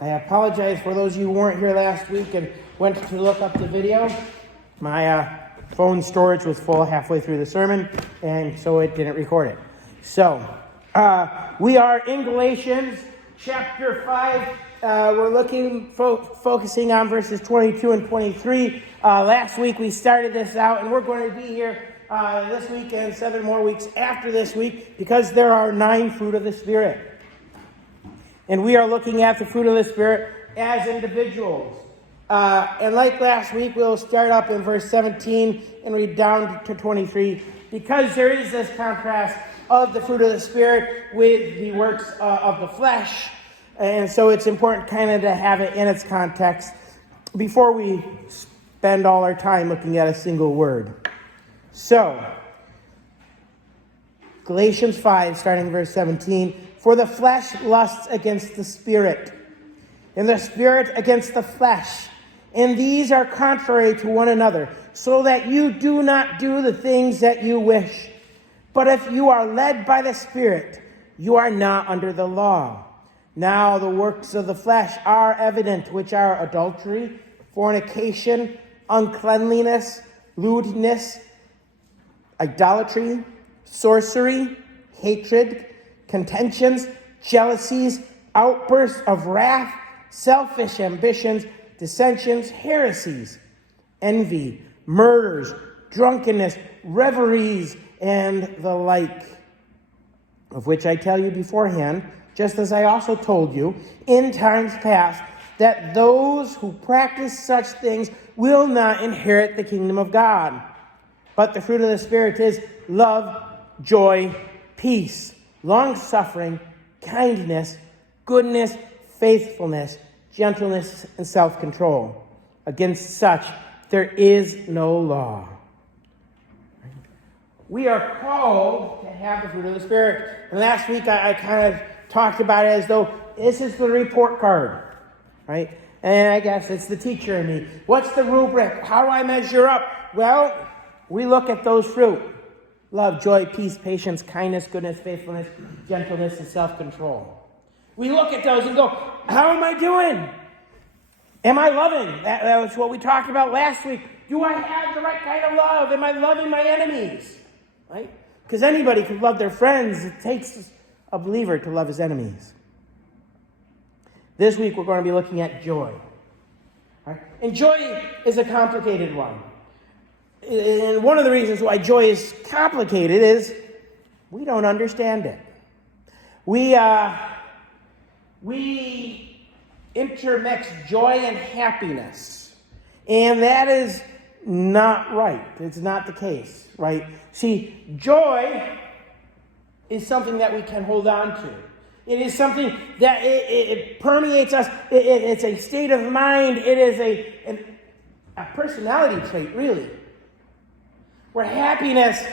I apologize for those of you who weren't here last week and went to look up the video. My phone storage was full halfway through the sermon, and so it didn't record it. So, we are in Galatians chapter 5. We're focusing on verses 22 and 23. Last week we started this out, and we're going to be here this week and 7 more weeks after this week because there are 9 fruit of the Spirit. And we are looking at the fruit of the Spirit as individuals. And like last week, we'll start up in verse 17 and read down to 23, because there is this contrast of the fruit of the Spirit with the works of the flesh. And so it's important kind of to have it in its context before we spend all our time looking at a single word. So, Galatians 5, starting verse 17. For the flesh lusts against the Spirit, and the Spirit against the flesh. And these are contrary to one another, so that you do not do the things that you wish. But if you are led by the Spirit, you are not under the law. Now the works of the flesh are evident, which are adultery, fornication, uncleanliness, lewdness, idolatry, sorcery, hatred, contentions, jealousies, outbursts of wrath, selfish ambitions, dissensions, heresies, envy, murders, drunkenness, revelries, and the like, of which I tell you beforehand, just as I also told you in times past, that those who practice such things will not inherit the kingdom of God. But the fruit of the Spirit is love, joy, peace, long-suffering, kindness, goodness, faithfulness, gentleness, and self-control. Against such there is no law. We are called to have the fruit of the Spirit. And last week I kind of talked about it as though this is the report card, right? And I guess it's the teacher in me. What's the rubric? How do I measure up? Well, we look at those fruit. Love, joy, peace, patience, kindness, goodness, faithfulness, gentleness, and self-control. We look at those and go, how am I doing? Am I loving? That was what we talked about last week. Do I have the right kind of love? Am I loving my enemies? Right? Because anybody could love their friends. It takes a believer to love his enemies. This week we're going to be looking at joy. Right? And joy is a complicated one. And one of the reasons why joy is complicated is we don't understand it. We intermix joy and happiness. And that is not right. It's not the case, right? See, joy is something that we can hold on to. It is something that it permeates us. It's a state of mind. It is a personality trait, really. Where happiness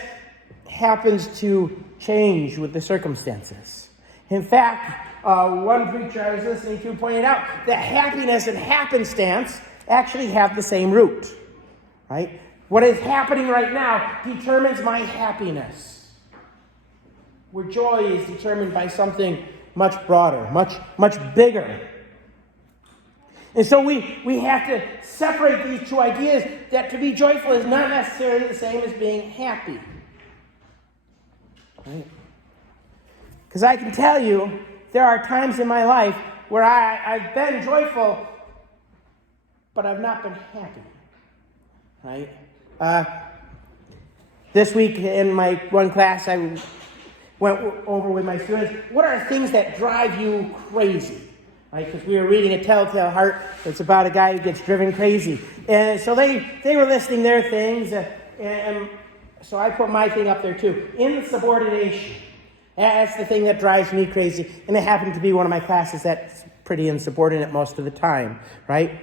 happens to change with the circumstances. In fact, one preacher I was listening to pointed out that happiness and happenstance actually have the same root. Right? What is happening right now determines my happiness. Where joy is determined by something much broader, much bigger. And so we have to separate these two ideas, that to be joyful is not necessarily the same as being happy. Right? Because I can tell you, there are times in my life where I've been joyful, but I've not been happy. Right? This week in my one class, I went over with my students, what are things that drive you crazy? Right? Because we were reading A Telltale Heart. It's about a guy who gets driven crazy. And so they were listing their things. And so I put my thing up there too. Insubordination. That's the thing that drives me crazy. And it happened to be one of my classes that's pretty insubordinate most of the time. Right?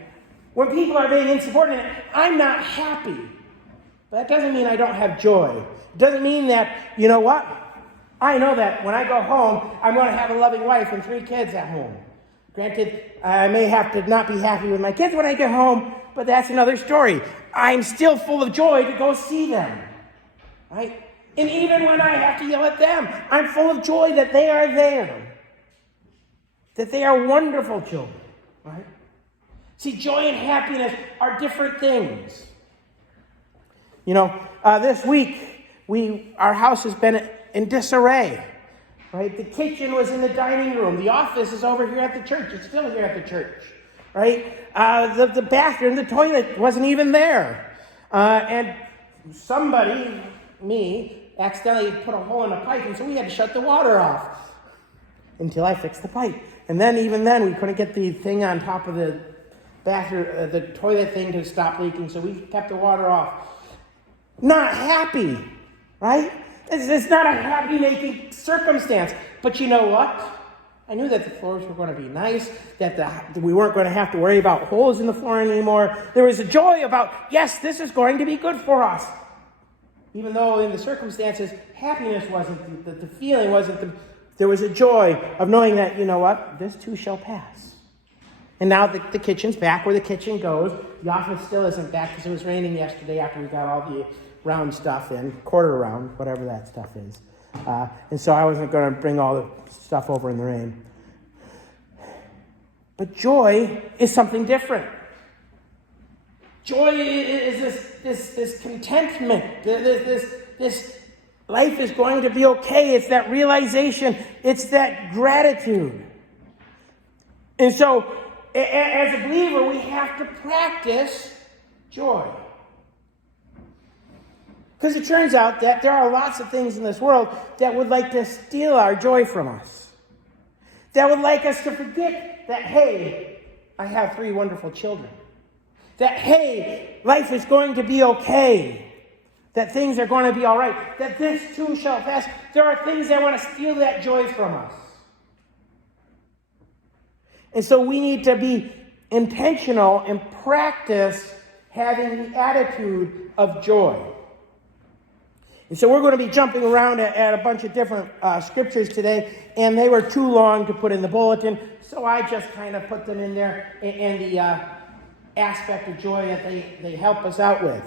When people are being insubordinate, I'm not happy. But that doesn't mean I don't have joy. It doesn't mean that, you know what? I know that when I go home, I'm going to have a loving wife and 3 kids at home. Granted, I may have to not be happy with my kids when I get home, but that's another story. I'm still full of joy to go see them. Right? And even when I have to yell at them, I'm full of joy that they are there. That they are wonderful children. right? See, joy and happiness are different things. This week, our house has been in disarray, right? The kitchen was in the dining room. The office is over here at the church. It's still here at the church, right? The bathroom, the toilet wasn't even there. And somebody, me, accidentally put a hole in the pipe, and so we had to shut the water off until I fixed the pipe. And then, even then, we couldn't get the thing on top of the bathroom, the toilet thing to stop leaking, so we kept the water off. Not happy, right? It's not a happy-making circumstance. But you know what? I knew that the floors were going to be nice, that we weren't going to have to worry about holes in the floor anymore. There was a joy about, yes, this is going to be good for us. Even though in the circumstances, happiness wasn't, the feeling wasn't, there was a joy of knowing that, you know what, this too shall pass. And now the kitchen's back where the kitchen goes. The office still isn't back because it was raining yesterday after we got all the round stuff in, quarter round, whatever that stuff is. And so I wasn't going to bring all the stuff over in the rain. But joy is something different. Joy is this contentment, this life is going to be okay. It's that realization. It's that gratitude. And so, as a believer, we have to practice joy. Because it turns out that there are lots of things in this world that would like to steal our joy from us. That would like us to forget that, hey, I have 3 wonderful children. That, hey, life is going to be okay. That things are going to be all right. That this too shall pass. There are things that want to steal that joy from us. And so we need to be intentional and practice having the attitude of joy. And so we're going to be jumping around at a bunch of different scriptures today, and they were too long to put in the bulletin, so I just kind of put them in there and the aspect of joy that they help us out with,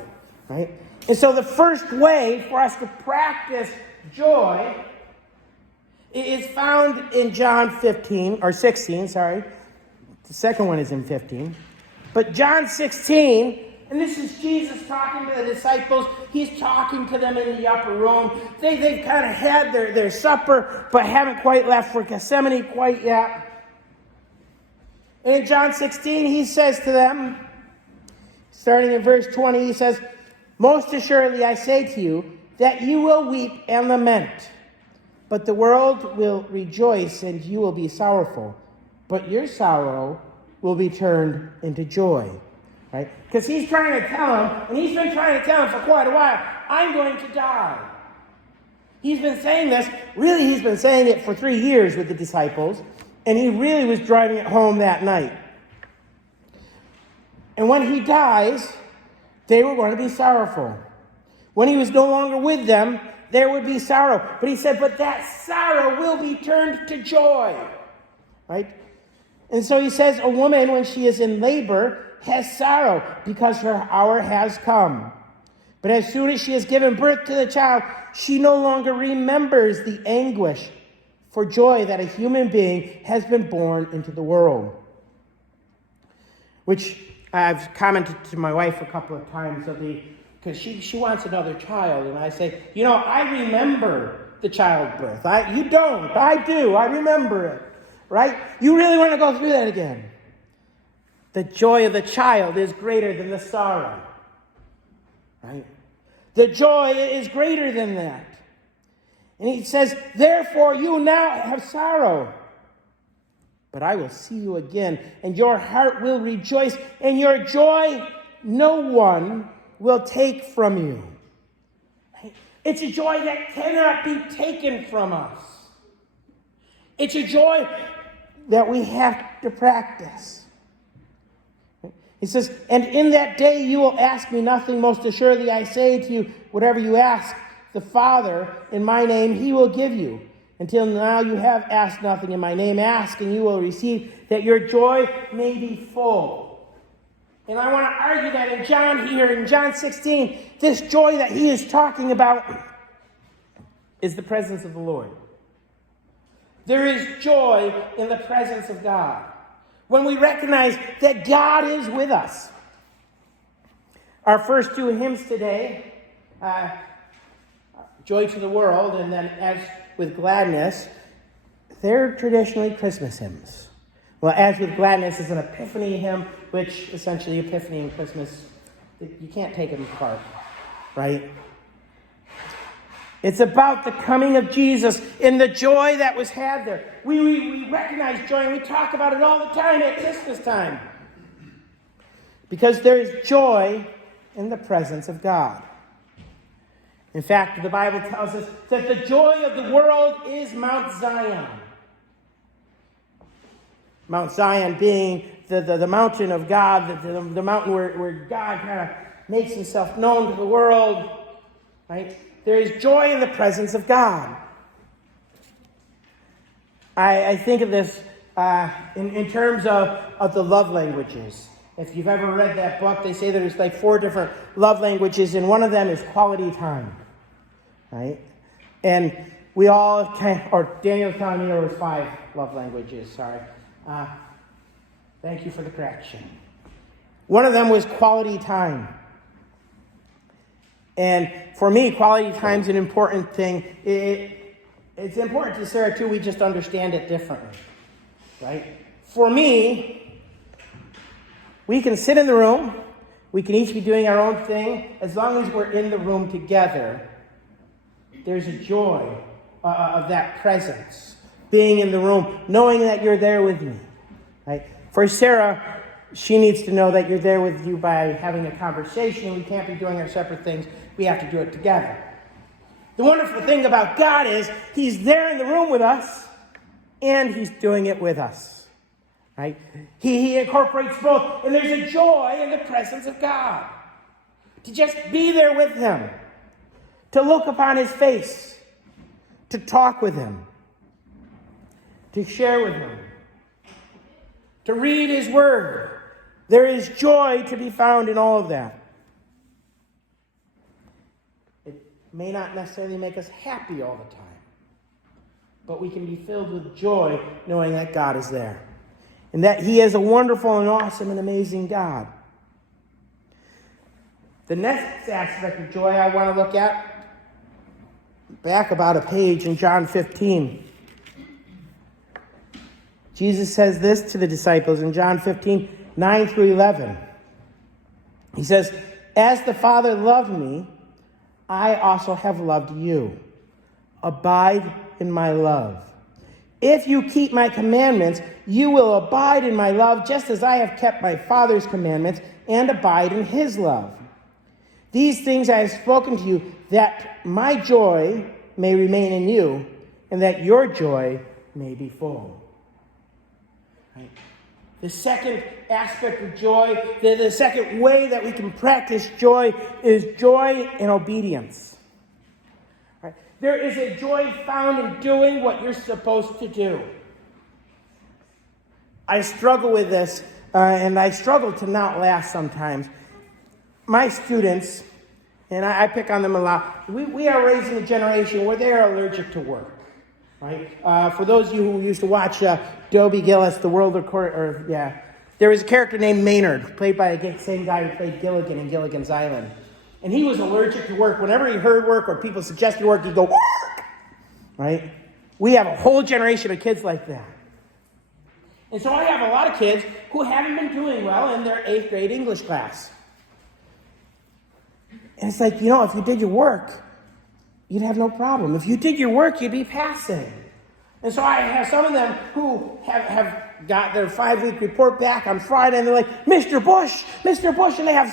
right? And so the first way for us to practice joy is found in John 16. The second one is in 15. But John 16, and this is Jesus talking to the disciples. He's talking to them in the upper room. They've kind of had their supper, but haven't quite left for Gethsemane quite yet. And in John 16, he says to them, starting in verse 20, he says, "Most assuredly I say to you, that you will weep and lament, but the world will rejoice and you will be sorrowful. But your sorrow will be turned into joy." Right? Because he's trying to tell them, and he's been trying to tell them for quite a while, I'm going to die. He's been saying this, really he's been saying it for 3 years with the disciples, and he really was driving it home that night. And when he dies, they were going to be sorrowful. When he was no longer with them, there would be sorrow. But he said, but that sorrow will be turned to joy. Right? And so he says, a woman, when she is in labor, has sorrow because her hour has come. But as soon as she has given birth to the child, she no longer remembers the anguish for joy that a human being has been born into the world. Which I've commented to my wife a couple of times because she wants another child, and I say, I remember the childbirth. You don't. I do. I remember it. Right? You really want to go through that again? The joy of the child is greater than the sorrow. Right? The joy is greater than that. And he says, therefore you now have sorrow, but I will see you again, and your heart will rejoice, and your joy no one will take from you. Right? It's a joy that cannot be taken from us. It's a joy that we have to practice. He says, and in that day you will ask me nothing. Most assuredly I say to you, whatever you ask the Father in my name, he will give you. Until now you have asked nothing in my name. Ask and you will receive, that your joy may be full. And I want to argue that in John 16, this joy that he is talking about is the presence of the Lord. There is joy in the presence of God. when we recognize that God is with us. Our first two hymns today, Joy to the World, and then As with Gladness, they're traditionally Christmas hymns. Well, As with Gladness is an Epiphany hymn, which essentially Epiphany and Christmas, you can't take them apart, right? It's about the coming of Jesus and the joy that was had there. We recognize joy, and we talk about it all the time at Christmas time. Because there is joy in the presence of God. In fact, the Bible tells us that the joy of the world is Mount Zion. Mount Zion being the mountain of God, the mountain where God kind of makes himself known to the world. Right? There is joy in the presence of God. I think of this in terms of the love languages. If you've ever read that book, they say there's like 4 different love languages, and one of them is quality time. Right? And we all or Daniel was telling me there was 5 love languages, sorry. Thank you for the correction. One of them was quality time. And for me, quality time is an important thing. It's important to Sarah, too. We just understand it differently. Right? For me, we can sit in the room. We can each be doing our own thing. As long as we're in the room together, there's a joy of that presence. Being in the room, knowing that you're there with me. Right? For Sarah, she needs to know that you're there with you by having a conversation. We can't be doing our separate things. We have to do it together. The wonderful thing about God is he's there in the room with us, and he's doing it with us. Right? He incorporates both, and there's a joy in the presence of God. To just be there with him, to look upon his face, to talk with him, to share with him, to read his word. There is joy to be found in all of that. It may not necessarily make us happy all the time, but we can be filled with joy knowing that God is there and that he is a wonderful and awesome and amazing God. The next aspect of joy I want to look at, back about a page in John 15. Jesus says this to the disciples in John 15, 9 through 11. He says, "As the Father loved me, I also have loved you. Abide in my love. If you keep my commandments, you will abide in my love, just as I have kept my Father's commandments and abide in his love. These things I have spoken to you, that my joy may remain in you, and that your joy may be full." Right? The second aspect of joy, the second way that we can practice joy is joy in obedience. Right? There is a joy found in doing what you're supposed to do. I struggle with this, and I struggle to not laugh sometimes. My students, and I pick on them a lot, we are raising a generation where they are allergic to work. Right? For those of you who used to watch Dobie Gillis, The World Record, there was a character named Maynard, played by the same guy who played Gilligan in Gilligan's Island. And he was allergic to work. Whenever he heard work or people suggested work, he'd go, "Work!" Right? We have a whole generation of kids like that. And so I have a lot of kids who haven't been doing well in their 8th grade English class. And it's like, if you did your work, you'd have no problem. If you did your work, you'd be passing. And so I have some of them who have got their 5-week report back on Friday, and they're like, Mr. Bush, and they have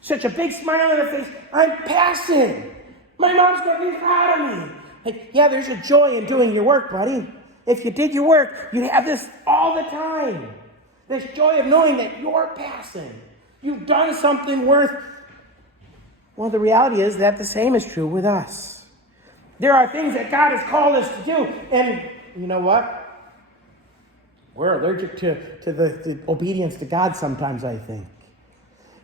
such a big smile on their face. I'm passing. My mom's going to be proud of me. Like, yeah, there's a joy in doing your work, buddy. If you did your work, you'd have this all the time. This joy of knowing that you're passing. You've done something worth. Well, the reality is that the same is true with us. There are things that God has called us to do, and you know what? We're allergic to the obedience to God sometimes, I think.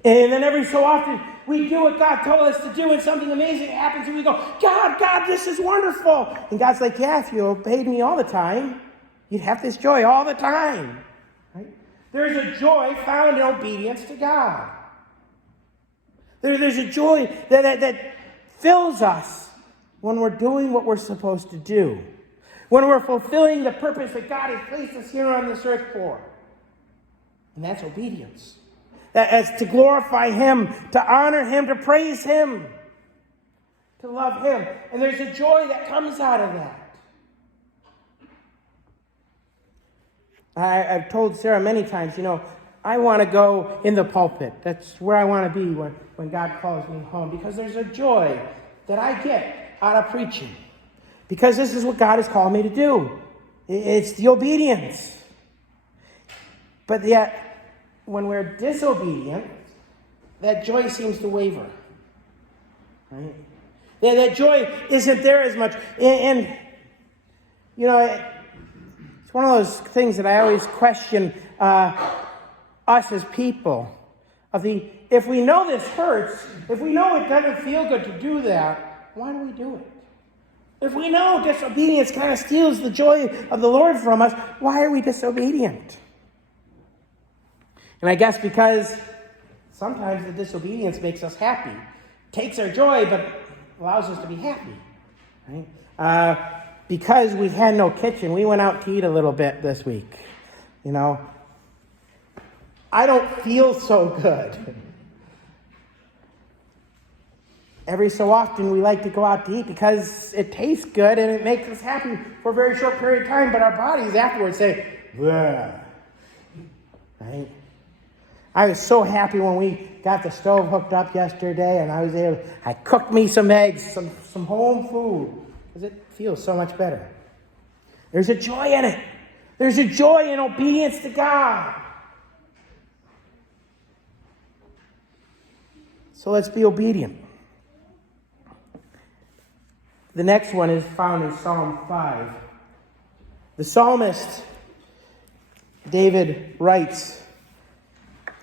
And then every so often, we do what God told us to do, and something amazing happens, and we go, God, this is wonderful. And God's like, yeah, if you obeyed me all the time, you'd have this joy all the time. Right? There's a joy found in obedience to God. There's a joy that fills us when we're doing what we're supposed to do. When we're fulfilling the purpose that God has placed us here on this earth for. And that's obedience. That's to glorify Him, to honor Him, to praise Him, to love Him. And there's a joy that comes out of that. I've told Sarah many times, I want to go in the pulpit. That's where I want to be when God calls me home. Because there's a joy that I get out of preaching. Because this is what God has called me to do. It's the obedience. But yet, when we're disobedient, that joy seems to waver. Right? That joy isn't there as much. And it's one of those things that I always question us as people. If we know this hurts, if we know it doesn't feel good to do that, why do we do it? If we know disobedience kind of steals the joy of the Lord from us, why are we disobedient? And I guess because sometimes the disobedience makes us happy. Takes our joy, but allows us to be happy. Right? Because we've had no kitchen, we went out to eat a little bit this week. I don't feel so good. Every so often we like to go out to eat because it tastes good and it makes us happy for a very short period of time, but our bodies afterwards say, bleh. Right? I was so happy when we got the stove hooked up yesterday and I cooked me some eggs, some home food, because it feels so much better. There's a joy in it. There's a joy in obedience to God. So let's be obedient. The next one is found in Psalm 5. The psalmist, David, writes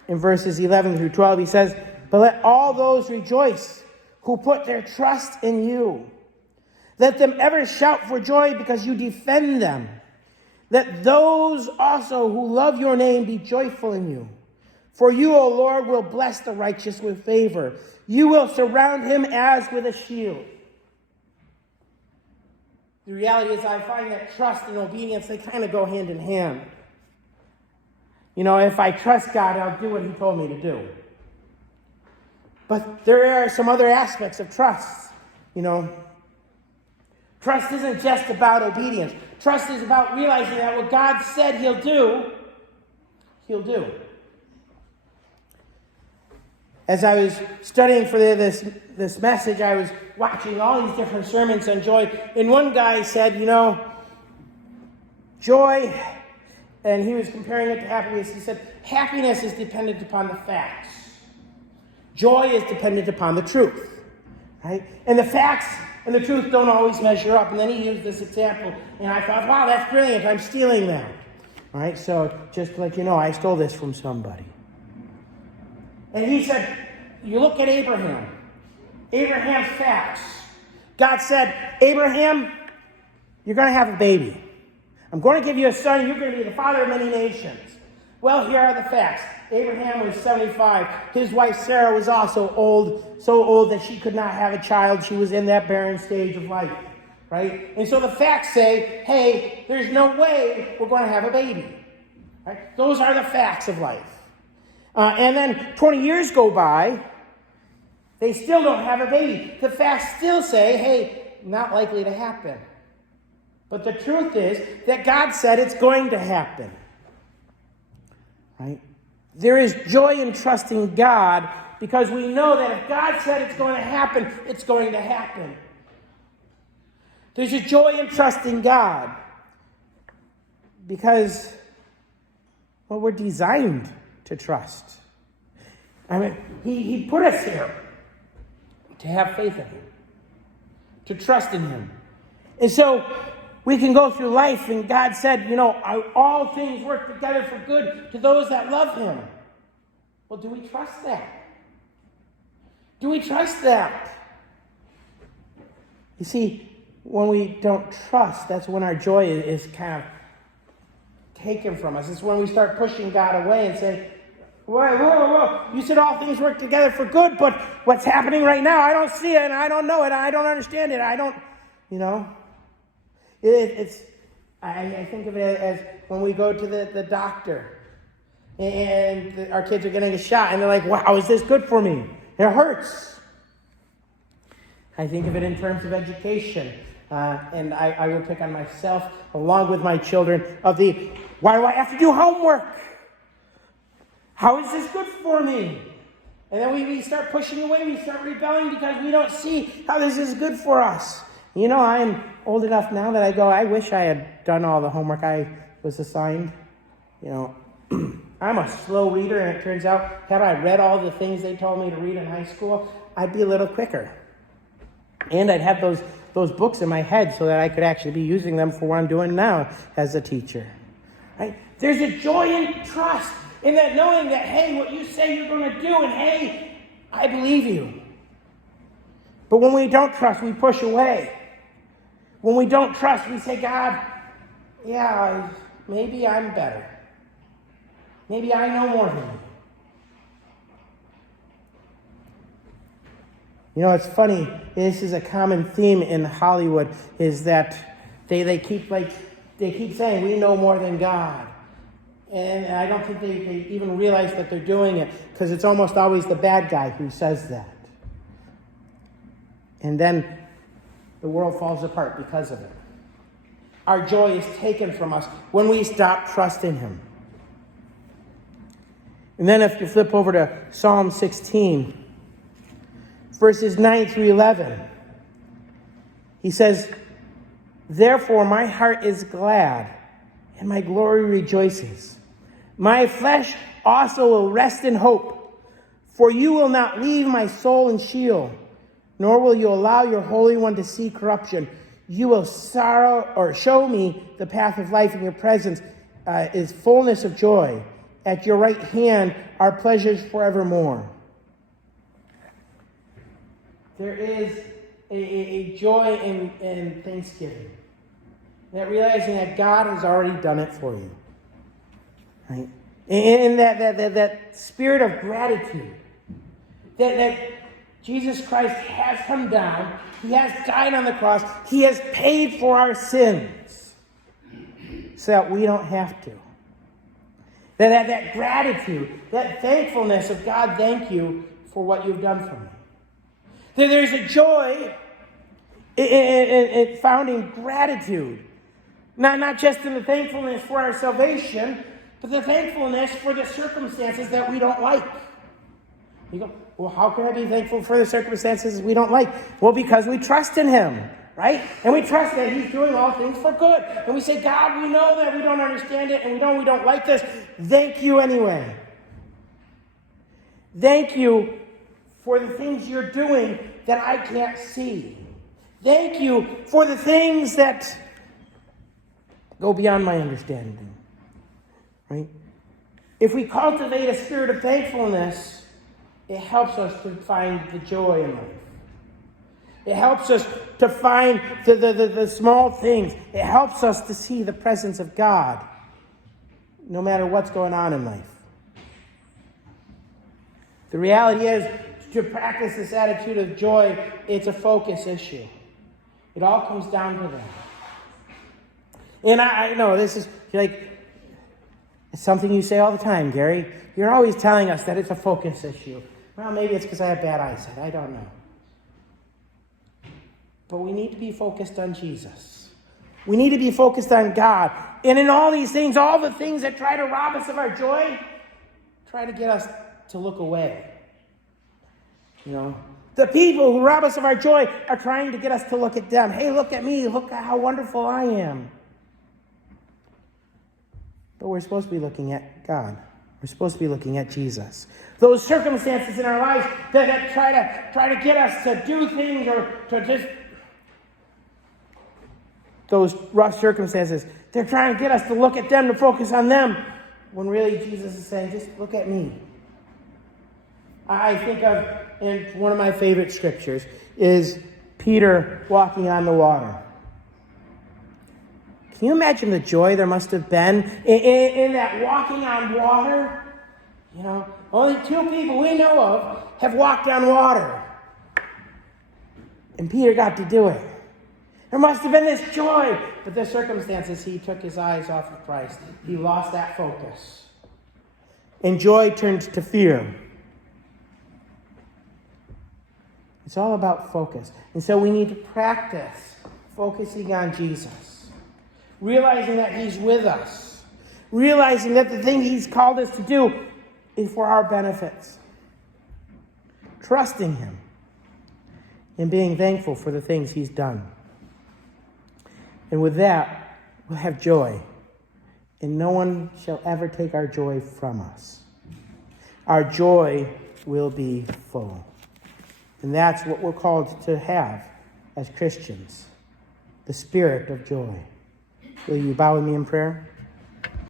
in verses 11 through 12, he says, "But let all those rejoice who put their trust in you. Let them ever shout for joy because you defend them. Let those also who love your name be joyful in you. For you, O Lord, will bless the righteous with favor. You will surround him as with a shield." The reality is I find that trust and obedience, they kind of go hand in hand. If I trust God, I'll do what He told me to do. But there are some other aspects of trust. Trust isn't just about obedience. Trust is about realizing that what God said He'll do, He'll do. As I was studying for this message, I was watching all these different sermons on joy. And one guy said, joy, and he was comparing it to happiness. He said, happiness is dependent upon the facts. Joy is dependent upon the truth. Right? And the facts and the truth don't always measure up. And then he used this example. And I thought, wow, that's brilliant. I'm stealing that. All right, so just to let you know, I stole this from somebody. And he said, you look at Abraham. Abraham's facts. God said, Abraham, you're going to have a baby. I'm going to give you a son. You're going to be the father of many nations. Well, here are the facts. Abraham was 75. His wife Sarah was also old, so old that she could not have a child. She was in that barren stage of life, right? And so the facts say, hey, there's no way we're going to have a baby. Right? Those are the facts of life. And then 20 years go by, they still don't have a baby. The facts still say, hey, not likely to happen. But the truth is that God said it's going to happen. Right? There is joy in trusting God because we know that if God said it's going to happen, it's going to happen. There's a joy in trusting God because, well, we're designed to trust. I mean, he put us here to have faith in Him, to trust in Him. And so we can go through life and God said, all things work together for good to those that love Him. Well, do we trust that? Do we trust that? You see, when we don't trust, that's when our joy is kind of taken from us. It's when we start pushing God away and saying, whoa. You said all things work together for good, but what's happening right now, I don't see it, and I don't know it, and I don't understand it. I don't, I think of it as when we go to the doctor, and our kids are getting a shot, and they're like, wow, is this good for me? It hurts. I think of it in terms of education, and I will pick on myself, along with my children, why do I have to do homework? How is this good for me? And then we start pushing away, we start rebelling because we don't see how this is good for us. I'm old enough now that I wish I had done all the homework I was assigned. I'm a slow reader, and it turns out, had I read all the things they told me to read in high school, I'd be a little quicker. And I'd have those books in my head so that I could actually be using them for what I'm doing now as a teacher. Right? There's a joy and trust in that, knowing that, hey, what you say you're going to do, and hey, I believe you. But when we don't trust, we push away. When we don't trust, we say, God, yeah, maybe I'm better. Maybe I know more than you. It's funny, this is a common theme in Hollywood, is that they keep saying, we know more than God. And I don't think they even realize that they're doing it, because it's almost always the bad guy who says that. And then the world falls apart because of it. Our joy is taken from us when we stop trusting him. And then if you flip over to Psalm 16, verses 9 through 11, he says, therefore my heart is glad, and my glory rejoices. My flesh also will rest in hope, for you will not leave my soul in Sheol, nor will you allow your Holy One to see corruption. You will show me the path of life. In your presence is fullness of joy. At your right hand are pleasures forevermore. There is a joy in thanksgiving. That realizing that God has already done it for you. Right? And that spirit of gratitude. That Jesus Christ has come down. He has died on the cross. He has paid for our sins so that we don't have to. That gratitude, that thankfulness of God, thank you for what you've done for me. There's a joy found in gratitude. Not just in the thankfulness for our salvation, but the thankfulness for the circumstances that we don't like. You go, well, how can I be thankful for the circumstances we don't like? Well, because we trust in him, right? And we trust that he's doing all things for good. And we say, God, we know that we don't understand it, and we know we don't like this. Thank you anyway. Thank you for the things you're doing that I can't see. Thank you for the things that go beyond my understanding. Right? If we cultivate a spirit of thankfulness, it helps us to find the joy in life. It helps us to find the small things. It helps us to see the presence of God, no matter what's going on in life. The reality is, to practice this attitude of joy, it's a focus issue. It all comes down to that. And I know this is it's something you say all the time, Gary. You're always telling us that it's a focus issue. Well, maybe it's because I have bad eyesight. I don't know. But we need to be focused on Jesus. We need to be focused on God. And in all these things, all the things that try to rob us of our joy, try to get us to look away. The people who rob us of our joy are trying to get us to look at them. Hey, look at me. Look at how wonderful I am. But we're supposed to be looking at God. We're supposed to be looking at Jesus. Those circumstances in our lives that try to get us to do things or to just... Those rough circumstances, they're trying to get us to look at them, to focus on them, when really Jesus is saying, just look at me. I think of, in one of my favorite scriptures, is Peter walking on the water. Can you imagine the joy there must have been in that walking on water? You know, only 2 people we know of have walked on water. And Peter got to do it. There must have been this joy. But the circumstances, he took his eyes off of Christ. He lost that focus. And joy turned to fear. It's all about focus. And so we need to practice focusing on Jesus. Realizing that he's with us. Realizing that the thing he's called us to do is for our benefits. Trusting him. And being thankful for the things he's done. And with that, we'll have joy. And no one shall ever take our joy from us. Our joy will be full. And that's what we're called to have as Christians. The spirit of joy. Will you bow with me in prayer?